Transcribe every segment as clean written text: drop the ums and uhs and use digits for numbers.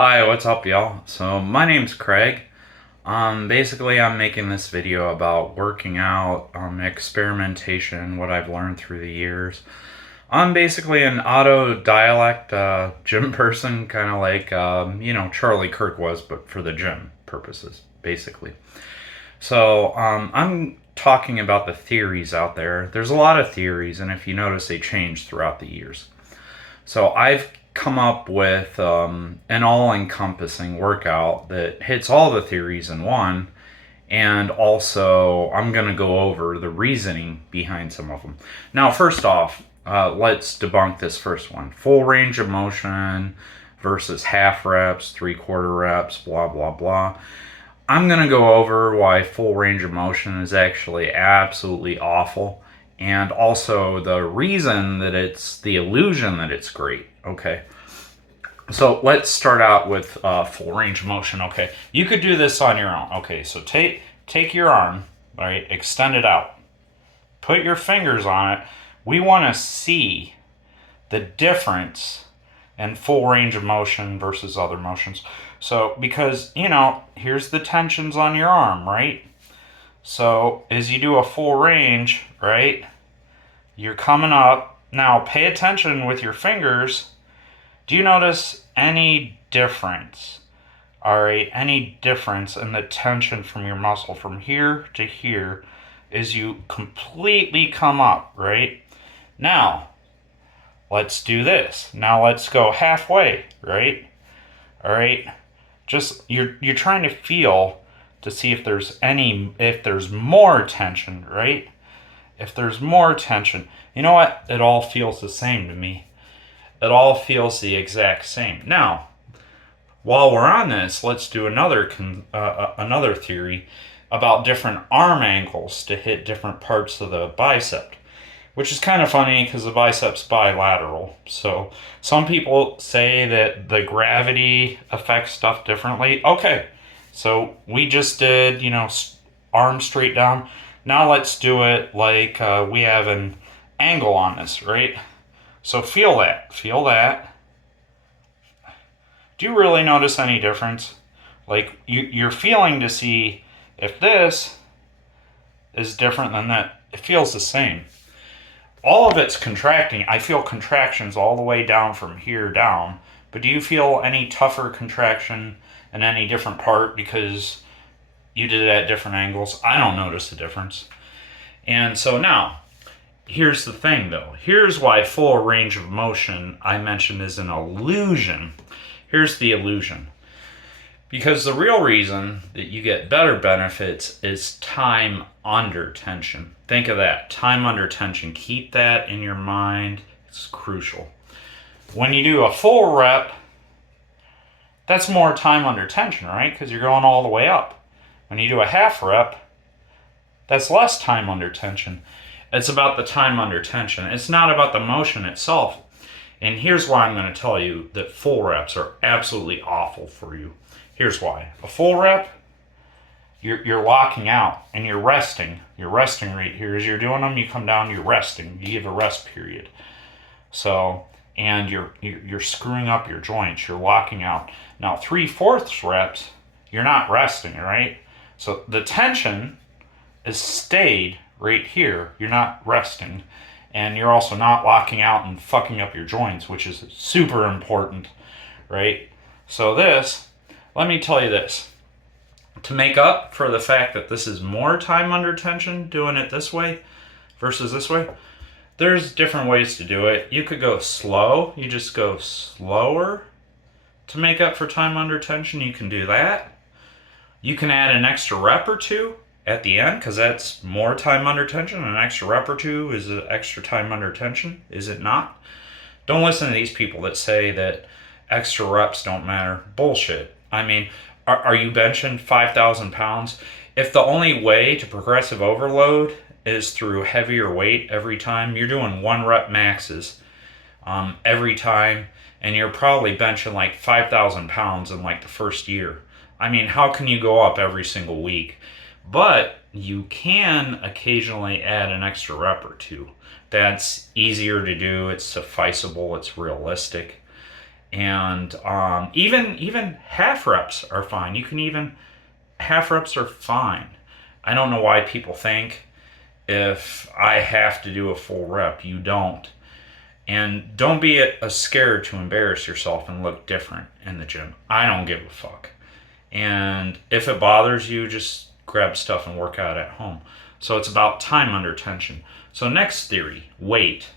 Hi, what's up, y'all? So, my name's Craig. Basically, I'm making this video about working out, experimentation, what I've learned through the years. I'm basically an autodidact gym person, kind of like, Charlie Kirk was, but for the gym purposes, basically. So, I'm talking about the theories out there. There's a lot of theories, and if you notice, they change throughout the years. So I've come up with an all encompassing workout that hits all the theories in one. And also, I'm going to go over the reasoning behind some of them. Now, first off, let's debunk this first one: full range of motion versus half reps, three-quarter reps, blah, blah, blah. I'm going to go over why full range of motion is actually absolutely awful, and also the reason that it's the illusion that it's great. Okay. So let's start out with full range of motion. Okay. You could do this on your own. Okay. So take your arm, right? Extend it out. Put your fingers on it. We want to see the difference in full range of motion versus other motions. So, because, here's the tensions on your arm, right? So, as you do a full range, right, you're coming up. Now, pay attention with your fingers. Do you notice any difference? All right, any difference in the tension from your muscle from here to here as you completely come up, right? Now, let's do this. Now let's go halfway, right? All right. Just you're trying to feel to see if there's more tension, right? If there's more tension. You know what? It all feels the same to me. It all feels the exact same. Now, while we're on this, let's do another theory about different arm angles to hit different parts of the bicep, which is kind of funny because the bicep's bilateral. So some people say that the gravity affects stuff differently. Okay, so we just did, arm straight down. Now let's do it like we have an angle on this, right? So feel that. Feel that. Do you really notice any difference? Like you're feeling to see if this is different than that. It feels the same. All of it's contracting. I feel contractions all the way down from here down. But do you feel any tougher contraction in any different part because you did it at different angles? I don't notice a difference. And so now, here's the thing though. Here's why full range of motion I mentioned is an illusion. Here's the illusion. Because the real reason that you get better benefits is time under tension. Think of that. Time under tension. Keep that in your mind. It's crucial. When you do a full rep, that's more time under tension, right? Because you're going all the way up. When you do a half rep, that's less time under tension. It's about the time under tension. It's not about the motion itself. And here's why I'm going to tell you that full reps are absolutely awful for you. Here's why. A full rep, you're locking out and you're resting. You're resting right here. As you're doing them, you come down, you're resting. You give a rest period. So, and you're screwing up your joints. You're locking out. Now, 3/4 reps, you're not resting, right? So the tension is stayed right here. You're not resting. And you're also not locking out and fucking up your joints, which is super important, right? So let me tell you this. To make up for the fact that this is more time under tension, doing it this way versus this way, there's different ways to do it. You could go slow. You just go slower to make up for time under tension. You can do that. You can add an extra rep or two at the end, because that's more time under tension. An extra rep or two is an extra time under tension, is it not? Don't listen to these people that say that extra reps don't matter. Bullshit. I mean, are you benching 5,000 pounds? If the only way to progressive overload is through heavier weight every time, you're doing 1 rep maxes every time, and you're probably benching like 5,000 pounds in like the first year. I mean, how can you go up every single week? But you can occasionally add an extra rep or two. That's easier to do. It's sufficeable. It's realistic. And even half reps are fine. You can even half reps are fine. I don't know why people think if I have to do a full rep, you don't. And don't be scared to embarrass yourself and look different in the gym. I don't give a fuck. And if it bothers you, just grab stuff and work out at home. So it's about time under tension. So next theory, weight,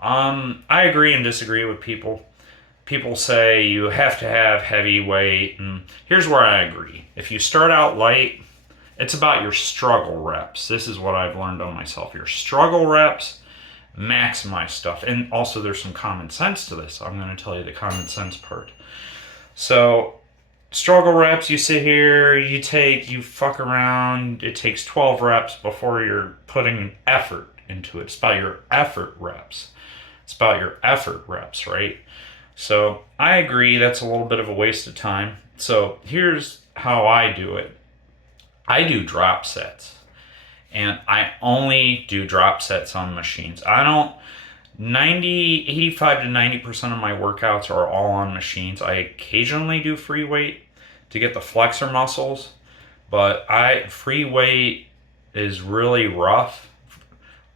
I agree and disagree with people. People say you have to have heavy weight, and here's where I agree. If you start out light, it's about your struggle reps. This is what I've learned on myself. Your struggle reps, maximize stuff. And also there's some common sense to this. I'm going to tell you the common sense part. So struggle reps, you sit here, you fuck around. It takes 12 reps before you're putting effort into it. It's about your effort reps. It's about your effort reps, right? So I agree that's a little bit of a waste of time. So here's how I do it. I do drop sets. And I only do drop sets on machines. I don't 85 to 90% of my workouts are all on machines. I occasionally do free weight to get the flexor muscles, but free weight is really rough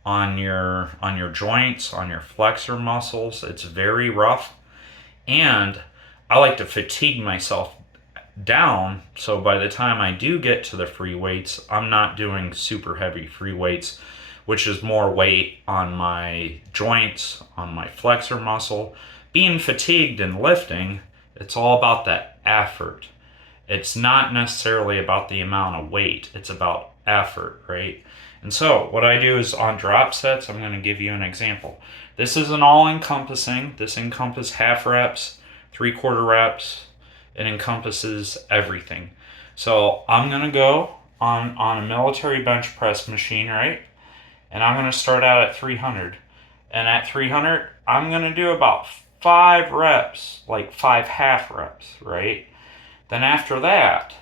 on your joints, on your flexor muscles. It's very rough. And I like to fatigue myself down, so by the time I do get to the free weights, I'm not doing super heavy free weights, which is more weight on my joints, on my flexor muscle. Being fatigued and lifting, it's all about that effort. It's not necessarily about the amount of weight, it's about effort, right? And so what I do is on drop sets, I'm going to give you an example. This is an all-encompassing. This encompasses half reps, 3/4 reps. It encompasses everything. So I'm going to go on a military bench press machine, right? And I'm going to start out at 300. And at 300, I'm going to do about 5 reps, like 5 half reps, right? Then after that,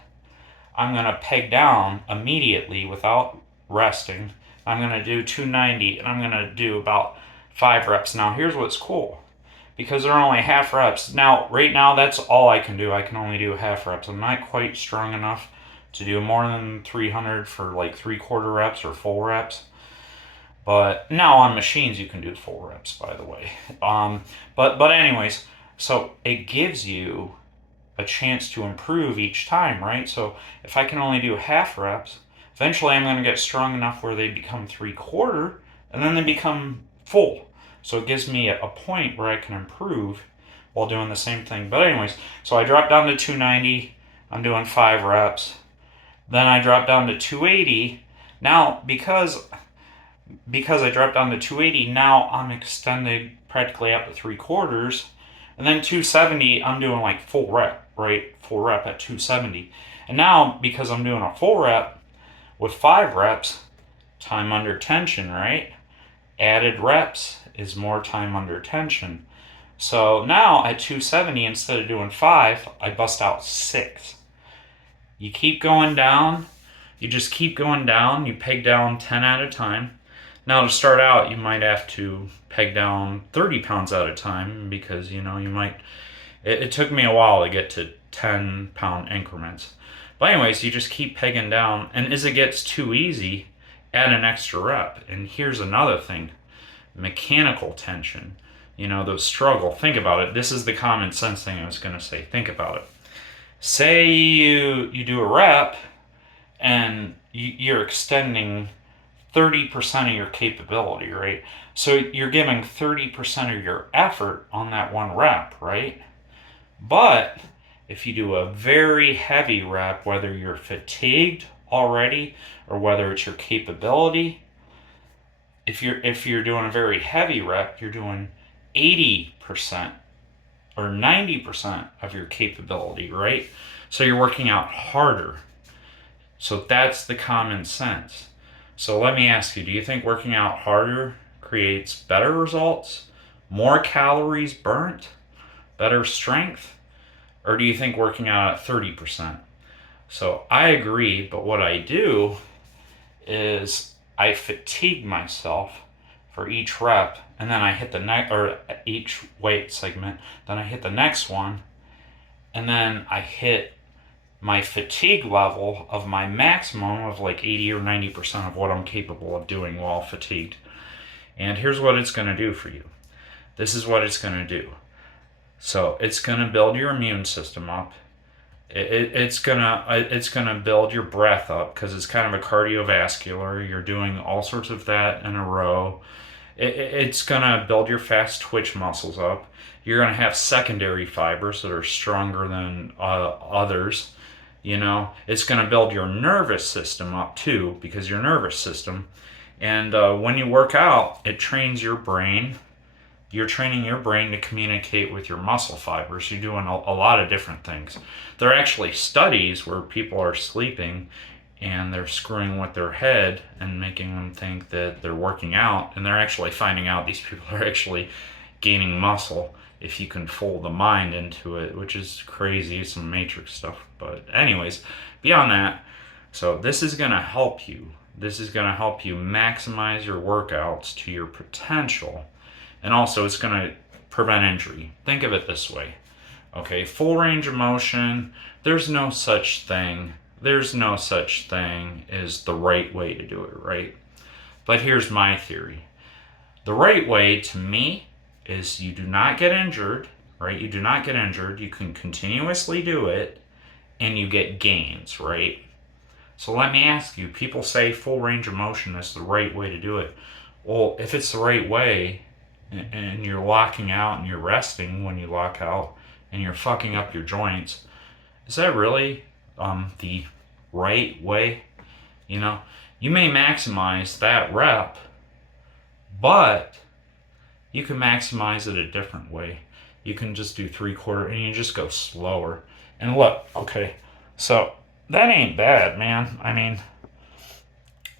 I'm going to peg down immediately without resting. I'm going to do 290, and I'm going to do about 5 reps. Now, here's what's cool. Because they're only half reps. Now, right now, that's all I can do. I can only do half reps. I'm not quite strong enough to do more than 300 for like 3/4 reps or full reps. But now on machines, you can do full reps, by the way. But anyways, so it gives you a chance to improve each time, right? So if I can only do half reps, eventually I'm going to get strong enough where they become 3/4, and then they become full. So it gives me a point where I can improve while doing the same thing. But anyways, so I drop down to 290. I'm doing 5 reps. Then I drop down to 280. Now, because I dropped down to 280, now I'm extended practically up to 3/4. And then 270, I'm doing like full rep, right? Full rep at 270. And now, because I'm doing a full rep with 5 reps, time under tension, right? Added reps is more time under tension. So now at 270, instead of doing 5, I bust out 6. You keep going down. You just keep going down. You peg down 10 at a time. Now to start out, you might have to peg down 30 pounds at a time because, you might... It took me a while to get to 10-pound increments. But anyways, you just keep pegging down. And as it gets too easy, add an extra rep. And here's another thing. Mechanical tension, the struggle. Think about it. This is the common sense thing I was going to say. Think about it. Say you do a rep and you're extending 30% of your capability, right? So you're giving 30% of your effort on that one rep, right? But if you do a very heavy rep, whether you're fatigued already or whether it's your capability, if you're doing a very heavy rep, you're doing 80% or 90% of your capability, right? So you're working out harder. So that's the common sense. So let me ask you, do you think working out harder creates better results, more calories burnt, better strength? Or do you think working out at 30%? So I agree, but what I do is I fatigue myself for each rep, and then I hit the next, or each weight segment, then I hit the next one, and then I hit my fatigue level of my maximum of like 80 or 90% of what I'm capable of doing while fatigued. And here's what it's going to do for you. This is what it's going to do. So it's going to build your immune system up. It's gonna build your breath up because it's kind of a cardiovascular. You're doing all sorts of that in a row. It's gonna build your fast twitch muscles up. You're gonna have secondary fibers that are stronger than others. You know, it's gonna build your nervous system up too because your nervous system. And when you work out, it trains your brain. You're training your brain to communicate with your muscle fibers. You're doing a lot of different things. There are actually studies where people are sleeping and they're screwing with their head and making them think that they're working out, and they're actually finding out these people are actually gaining muscle if you can fold the mind into it, which is crazy, some matrix stuff. But anyways, beyond that, so this is going to help you. This is going to help you maximize your workouts to your potential. And also, it's going to prevent injury. Think of it this way. Okay, full range of motion, there's no such thing. There's no such thing as the right way to do it, right? But here's my theory. The right way to me is you do not get injured, right? You do not get injured. You can continuously do it and you get gains, right? So let me ask you, people say full range of motion is the right way to do it. Well, if it's the right way, and you're locking out and you're resting when you lock out and you're fucking up your joints, is that really the right way? You know, you may maximize that rep, but you can maximize it a different way. You can just do 3/4 and you just go slower. And look, okay, so that ain't bad, man. I mean,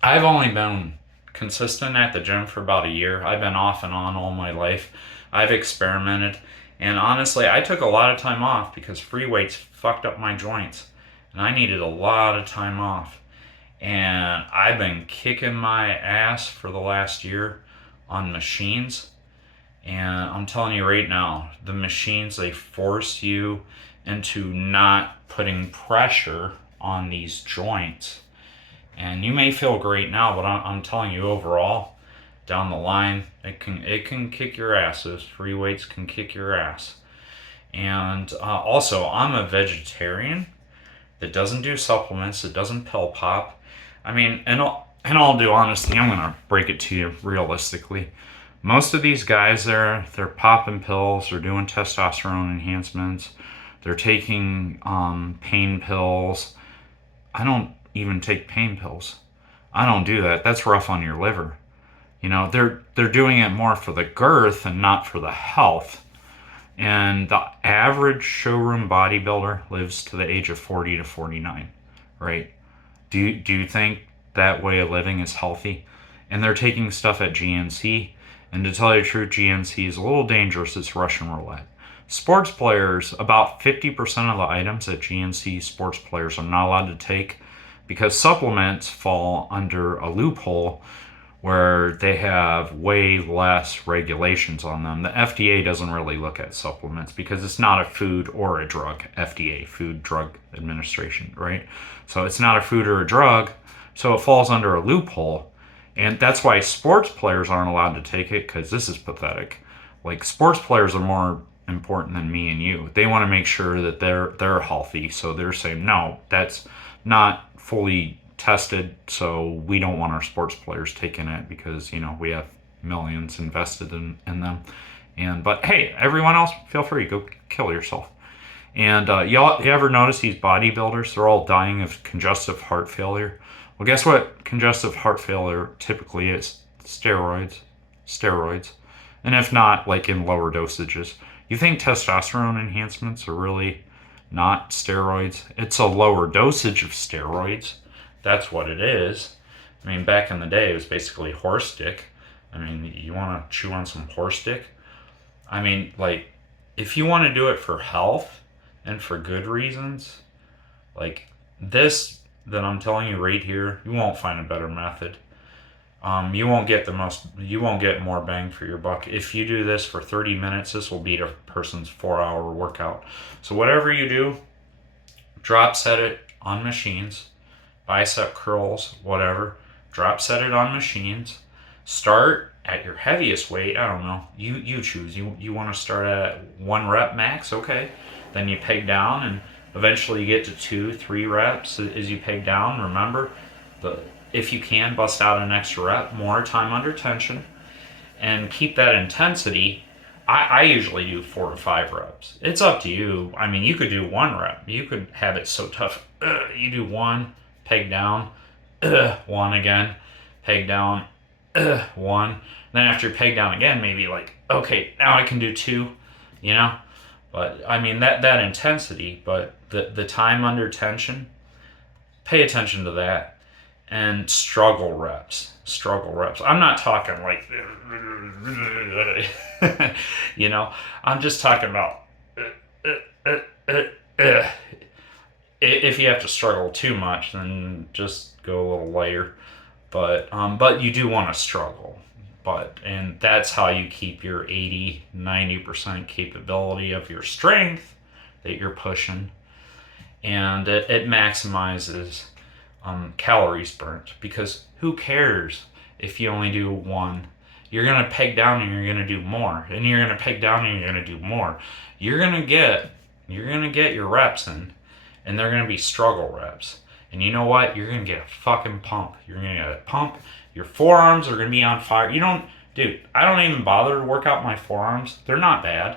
I've only been consistent at the gym for about a year. I've been off and on all my life. I've experimented, and honestly, I took a lot of time off because free weights fucked up my joints, and I needed a lot of time off. And I've been kicking my ass for the last year on machines. And I'm telling you right now, the machines, they force you into not putting pressure on these joints. And you may feel great now, but I'm telling you, overall, down the line, it can kick your ass. Those free weights can kick your ass. And also, I'm a vegetarian that doesn't do supplements, that doesn't pill pop. I mean, in all due honesty, I'm gonna break it to you realistically. Most of these guys, they're popping pills, they're doing testosterone enhancements, they're taking pain pills. I don't even take pain pills. I don't do that. That's rough on your liver. You know, they're doing it more for the girth and not for the health. And the average showroom bodybuilder lives to the age of 40 to 49, right? Do you think that way of living is healthy? And they're taking stuff at GNC, and to tell you the truth, GNC is a little dangerous. It's Russian roulette. Sports players, about 50% of the items that GNC sports players are not allowed to take because supplements fall under a loophole where they have way less regulations on them. The FDA doesn't really look at supplements because it's not a food or a drug. FDA, Food Drug Administration, right? So it's not a food or a drug, so it falls under a loophole. And that's why sports players aren't allowed to take it, because this is pathetic. Like, sports players are more important than me and you. They want to make sure that they're healthy, so they're saying, no, that's not fully tested, so we don't want our sports players taking it because, you know, we have millions invested in them. But hey, everyone else, feel free, go kill yourself. And you ever notice these bodybuilders, they're all dying of congestive heart failure? Well, guess what congestive heart failure typically is? Steroids. And if not, like in lower dosages. You think testosterone enhancements are really not steroids? It's a lower dosage of steroids. That's what it is. I mean, back in the day, it was basically horse dick. I mean, you want to chew on some horse dick? I mean, like, if you want to do it for health and for good reasons, like this that I'm telling you right here, you won't find a better method. you won't get more bang for your buck. If you do this for 30 minutes, this will beat a person's 4 hour workout. So whatever you do, drop set it on machines, bicep curls, whatever. Drop set it on machines. Start at your heaviest weight. I don't know. You choose. You want to start at 1 rep max, okay? Then you peg down, and eventually you get to 2, 3 reps as you peg down. Remember, the if you can, bust out an extra rep, more time under tension, and keep that intensity. I usually do 4 to 5 reps. It's up to you. I mean, you could do 1 rep. You could have it so tough. You do 1, peg down, 1 again, peg down, 1. Then after you peg down again, maybe like, okay, now I can do 2, you know? But I mean, that intensity, but the time under tension, pay attention to that. And struggle reps. I'm not talking like, you know, I'm just talking about if you have to struggle too much, then just go a little lighter. But you do want to struggle. And that's how you keep your 80-90% capability of your strength that you're pushing, and it maximizes calories burnt, because who cares if you only do 1? You're gonna peg down and you're gonna do more, and you're gonna peg down and you're gonna do more. You're gonna get your reps in, and they're gonna be struggle reps. And you know what? You're gonna get a fucking pump. You're gonna get a pump. Your forearms are gonna be on fire. Dude, I don't even bother to work out my forearms. They're not bad.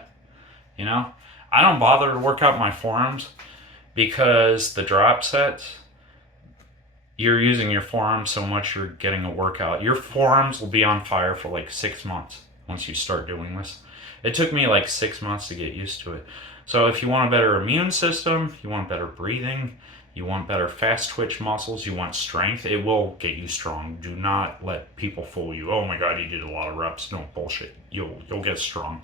You know, I don't bother to work out my forearms because the drop sets, you're using your forearms so much you're getting a workout. Your forearms will be on fire for like 6 months once you start doing this. It took me like 6 months to get used to it. So if you want a better immune system, you want better breathing, you want better fast twitch muscles, you want strength, it will get you strong. Do not let people fool you. Oh my God, you did a lot of reps. No, bullshit. You'll get strong.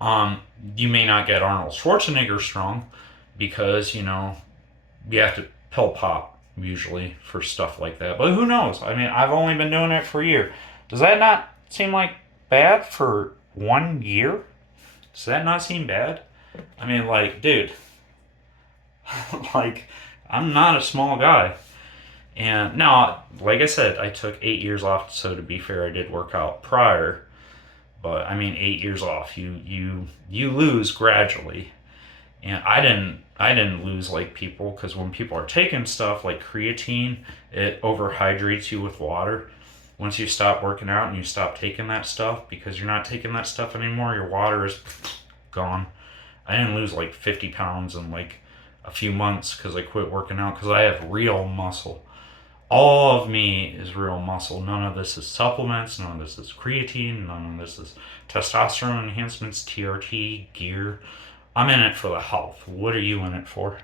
You may not get Arnold Schwarzenegger strong because, you have to pill pop usually for stuff like that. But who knows? I mean, I've only been doing it for a year. Does that not seem like bad for 1 year? Does that not seem bad? I mean, like, dude, like, I'm not a small guy. And now, like I said, I took 8 years off, so to be fair, I did work out prior. But I mean, 8 years off, you lose gradually. And I didn't lose like people, because when people are taking stuff like creatine, it overhydrates you with water. Once you stop working out and you stop taking that stuff, because you're not taking that stuff anymore, your water is gone. I didn't lose like 50 pounds in like a few months because I quit working out, because I have real muscle. All of me is real muscle. None of this is supplements. None of this is creatine. None of this is testosterone enhancements, TRT, gear. I'm in it for the health. What are you in it for?